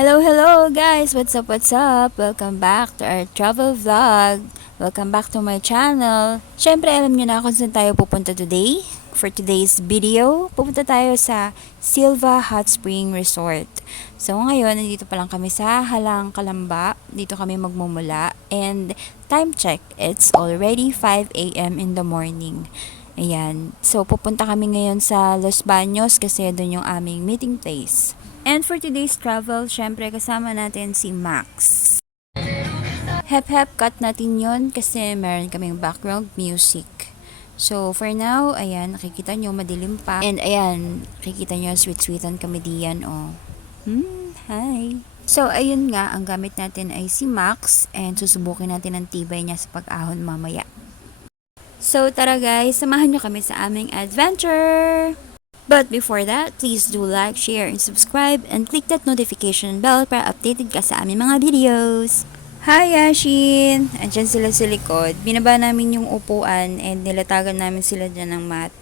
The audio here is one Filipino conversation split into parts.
Hello guys! What's up, what's up? Welcome back to our travel vlog. Welcome back to my channel. Siyempre, alam nyo na kung saan tayo pupunta today. For today's video, pupunta tayo sa Silva Hot Spring Resort. So ngayon, nandito pa lang kami sa Halang Kalamba. Dito kami magmumula. And time check, it's already 5 a.m. in the morning. Ayan. So, pupunta kami ngayon sa Los Baños kasi doon yung aming meeting place. And for today's travel, syempre kasama natin si Max. Hep cut natin yon kasi meron kaming background music. So, for now, ayan, nakikita nyo, madilim pa. And ayan, nakikita nyo, sweet-sweetan kami diyan, oh. Hi! So, ayun nga, ang gamit natin ay si Max and susubukin natin ang tibay niya sa pag-ahon mamaya. So, tara guys, samahan nyo kami sa aming adventure! But before that, please do like, share, and subscribe, and click that notification bell para updated ka sa aming mga videos. Hi, Yashin! Andyan sila sa likod. Binaba namin yung upuan and nilatagan namin sila dyan ng mat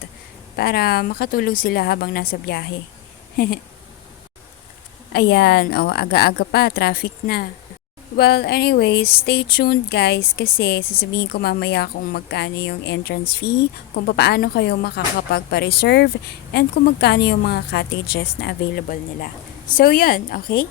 para makatulog sila habang nasa biyahe. Ayan, oh, aga-aga pa, traffic na. Well, anyways, stay tuned guys kasi sasabihin ko mamaya kung magkano yung entrance fee, kung paano kayo makakapagpa-reserve, and kung magkano yung mga cottages na available nila. So, yun, okay?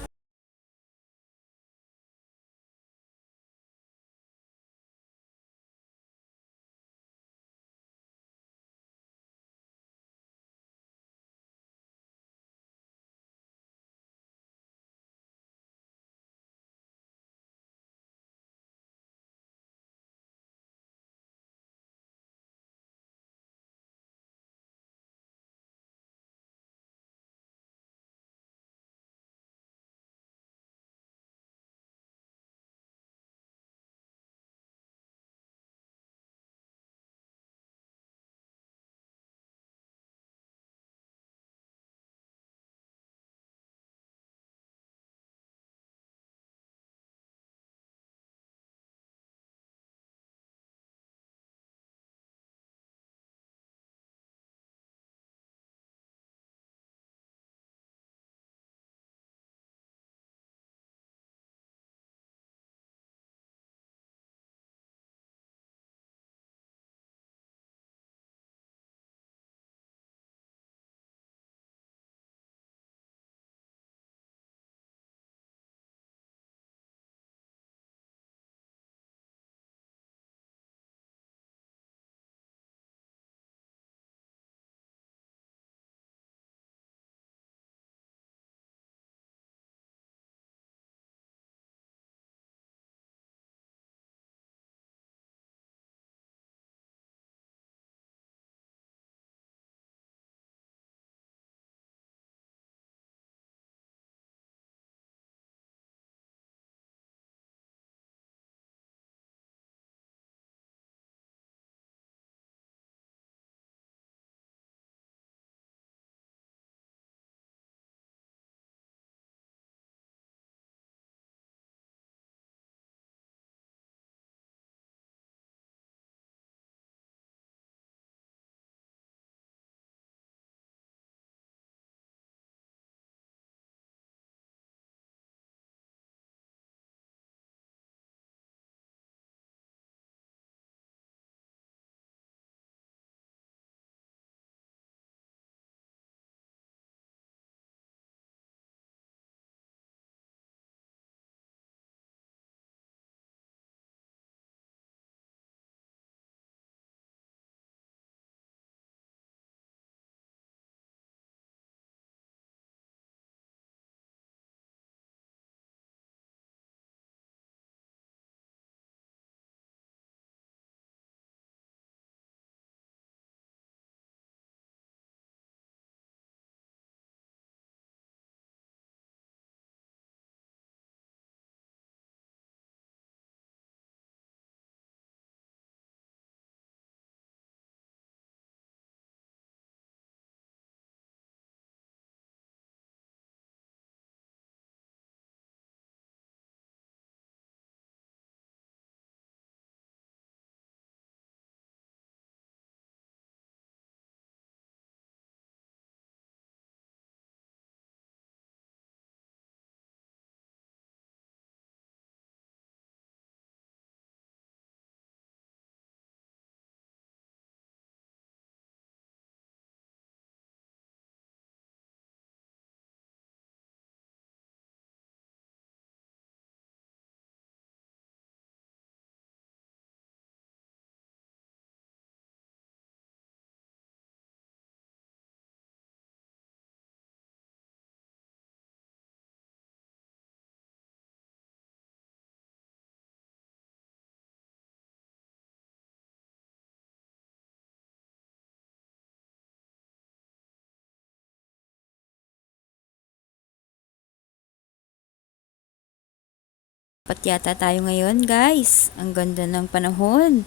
Pat yata tayo ngayon guys. Ang ganda ng panahon.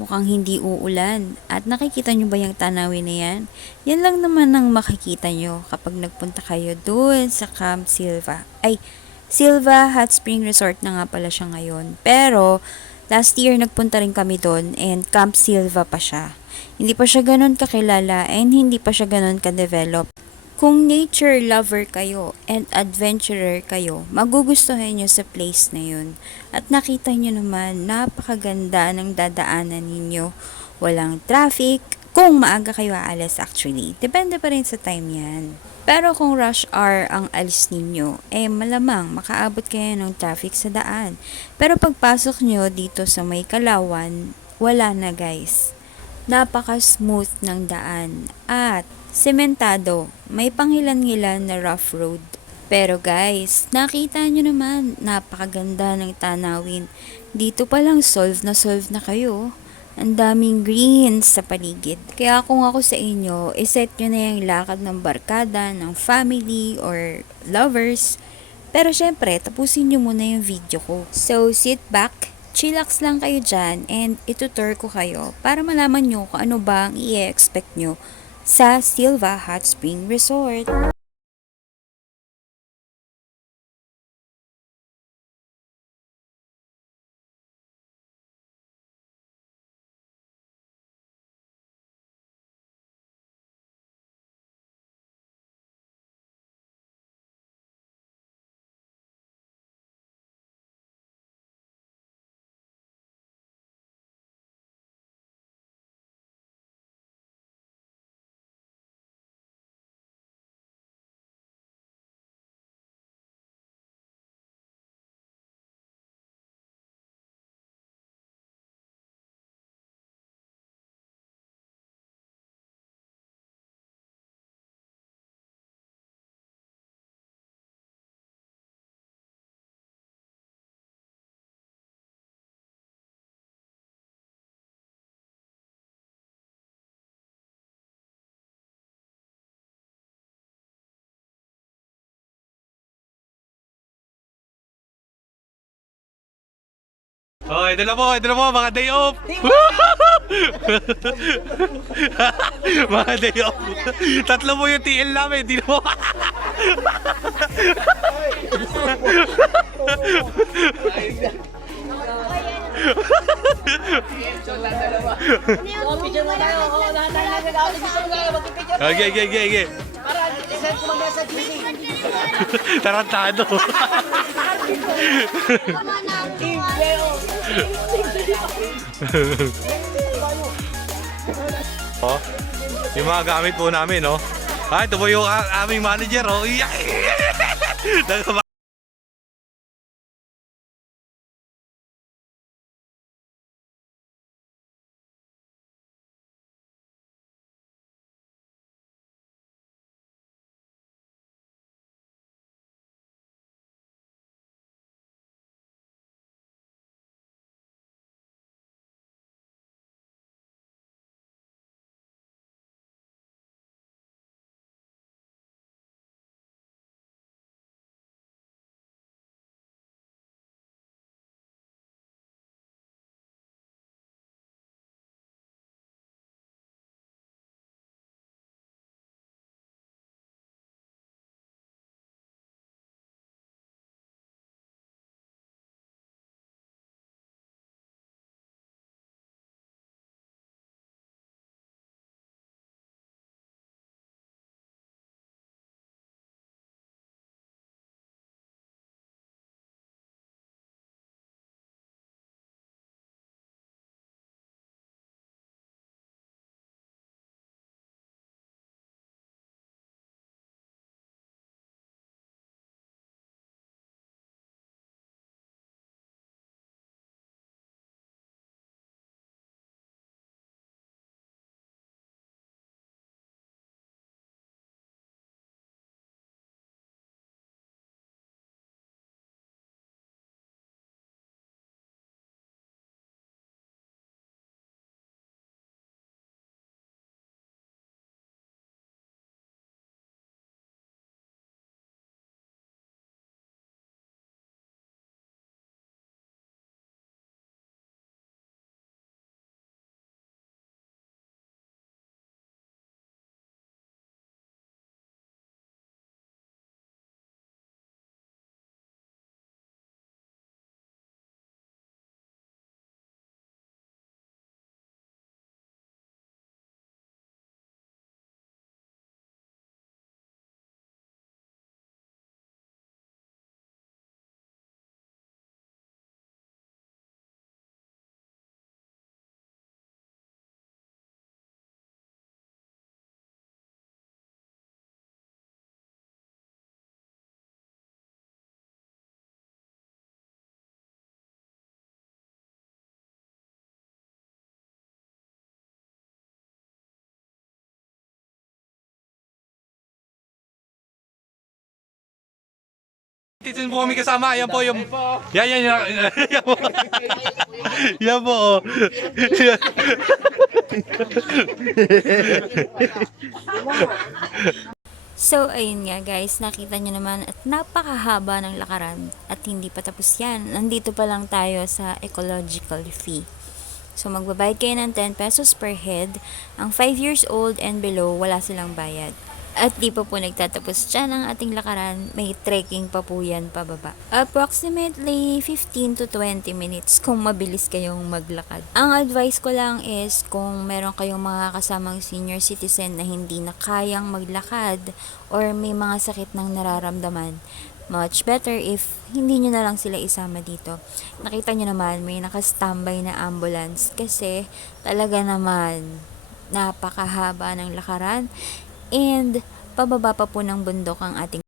Mukhang hindi uulan. At nakikita nyo ba yung tanawin na yan? Yan lang naman ang makikita nyo kapag nagpunta kayo doon sa Camp Silva. Ay, Silva Hot Spring Resort na nga pala siya ngayon. Pero, last year nagpunta rin kami doon and Camp Silva pa siya. Hindi pa siya ganun kakilala and hindi pa siya ganun ka-develop. Kung nature lover kayo and adventurer kayo, magugustuhan nyo sa place na yun. At nakita nyo naman, napakaganda ng dadaanan ninyo. Walang traffic, kung maaga kayo aalis actually. Depende pa rin sa time yan. Pero kung rush hour ang alis ninyo, malamang makaabot kayo ng traffic sa daan. Pero pagpasok nyo dito sa may Kalawan, wala na guys. Napaka-smooth ng daan at sementado, may panghilan-ngilan na rough road. Pero guys, nakita nyo naman, napakaganda ng tanawin. Dito pa lang solve na kayo. Ang daming greens sa paligid. Kaya kung ako sa inyo, iset nyo na yung lakad ng barkada, ng family, or lovers. Pero syempre, tapusin nyo muna yung video ko. So, sit back, chillax lang kayo dyan, and itutur ko kayo para malaman nyo kung ano ba ang i-expect nyo sa Silva Hot Spring Resort. Oh, ito na po, mga day off. Mga day off. Tatlo po yung TL namin, di na po. Okay. Tarantado. Oh, yung mga gamit po namin, no? Ito po yung aming manager, oh. Dito po kami kasama. Yan po yung... Yan. Yan po. Yan po. Oh. So, ayun nga guys, nakita nyo naman at napakahaba ng lakaran at hindi pa tapos yan. Nandito pa lang tayo sa ecological fee. So, magbabayad kayo ng 10 pesos per head. Ang 5 years old and below, wala silang bayad. At di pa po nagtatapos dyan ang ating lakaran, may trekking pa po yan pababa. Approximately 15 to 20 minutes kung mabilis kayong maglakad. Ang advice ko lang is kung meron kayong mga kasamang senior citizen na hindi na kayang maglakad or may mga sakit ng nararamdaman, much better if hindi nyo na lang sila isama dito. Nakita nyo naman, may nakastambay na ambulance kasi talaga naman napakahaba ng lakaran and pababa pa po ng bundok ang ating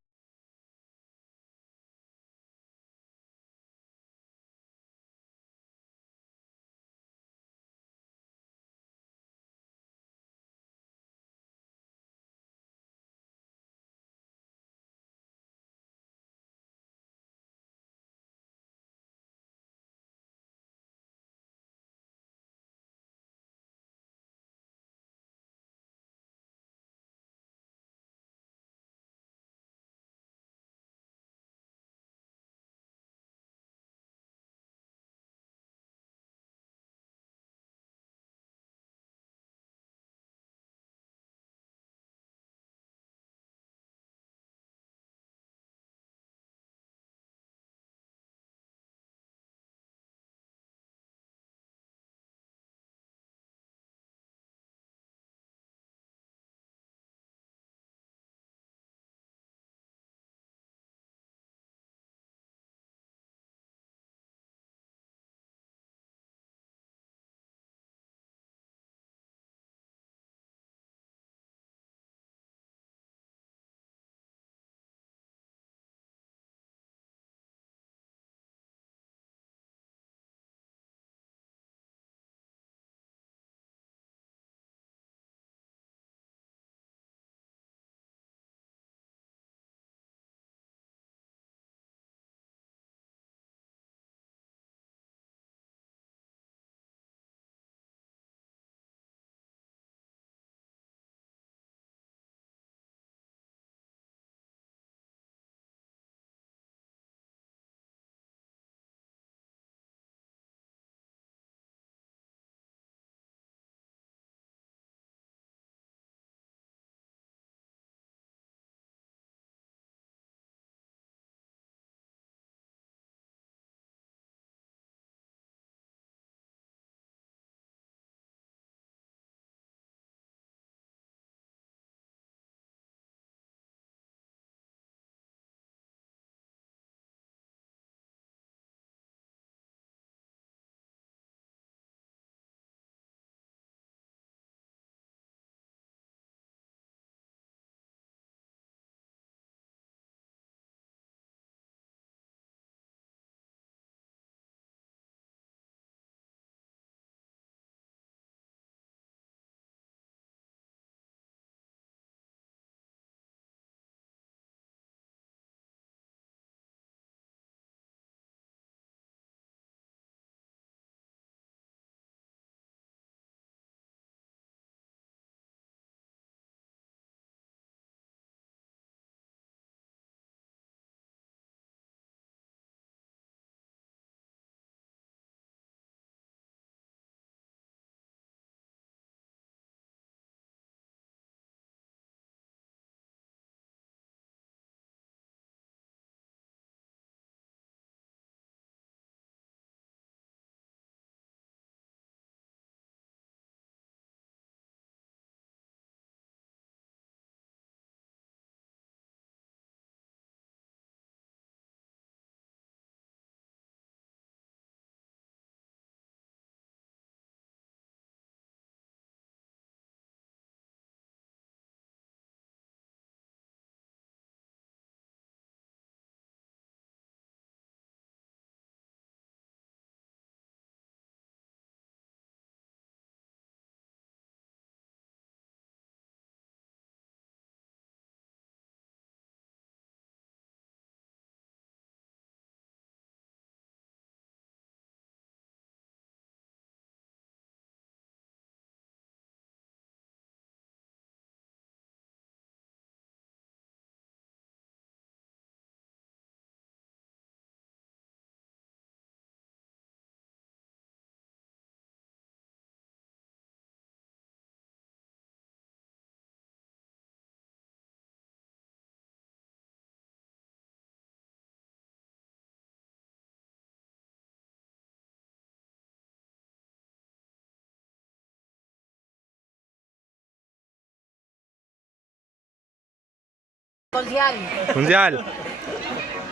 Konsyal. Kunsyal.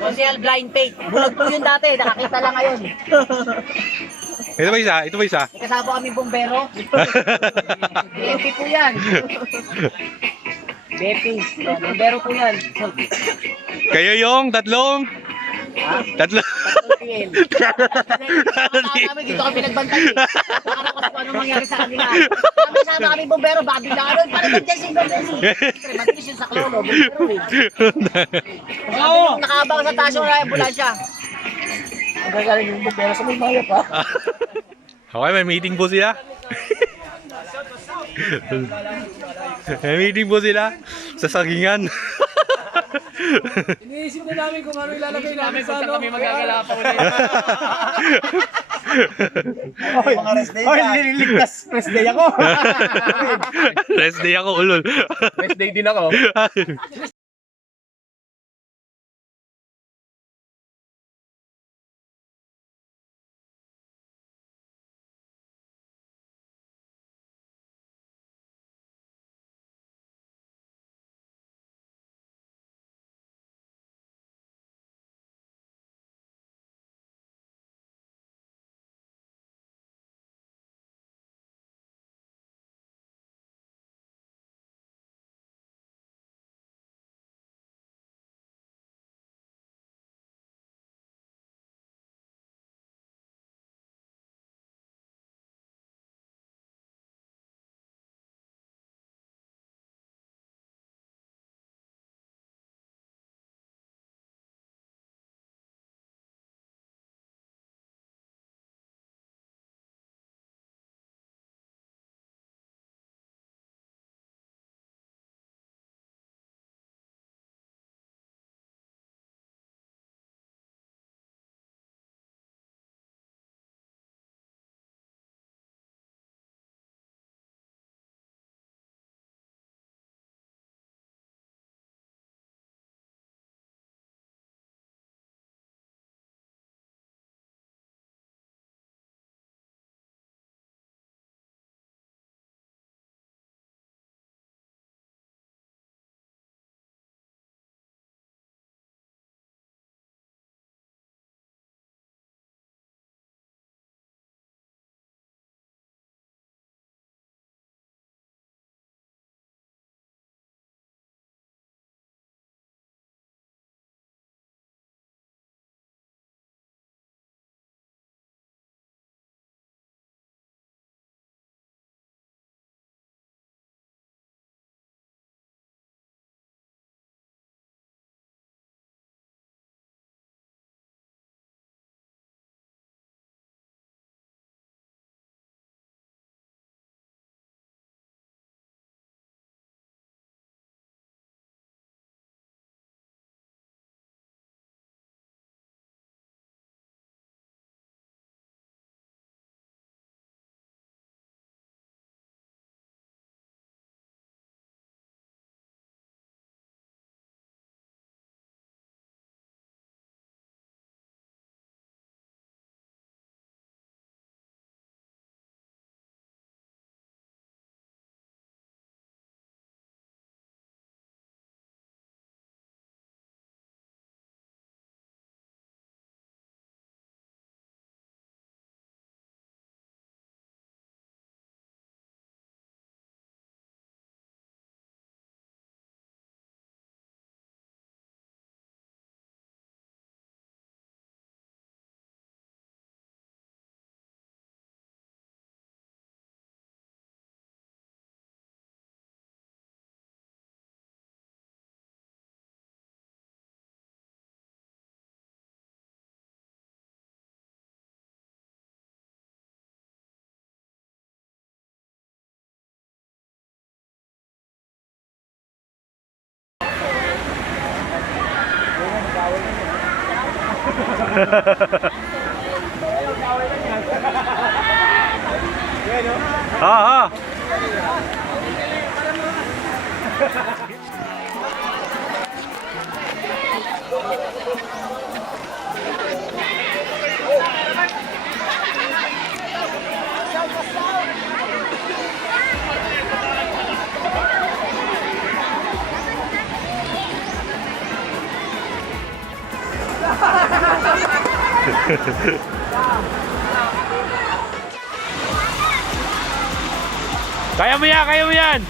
Konsyal blind faith. Bulag po yun dati, nakakita lang ngayon. Ito ba isa? Ito ba isa? May kasama kami bumbero. BMP po yan. BMP. Bumbero po yan. Kayo yung tatlong? Tatlo. PL. Namin dito kami nagbantay. Nakalakas po anong mangyari sa kanila. Kami sama kami bumbero, baka bigla ka doon. Paano emergency? Siyempre, mabilis yung saklolo. Bumbero eh. Sabi nung nakaabang sa taas yung ambulansya. Ang gagaling yung bumbero sa may maya pa. Okay, may meeting po sila. May meeting po sila sa sagingan. Iniisip na namin kung ano ilalagay namin sa ano. Kami magagala pa ulit. Mga rest day ka. Nililigtas rest day ako. Rest day ako, ulol. Rest day din ako. Ah, ah. Kaya mo yan, kaya mo yan!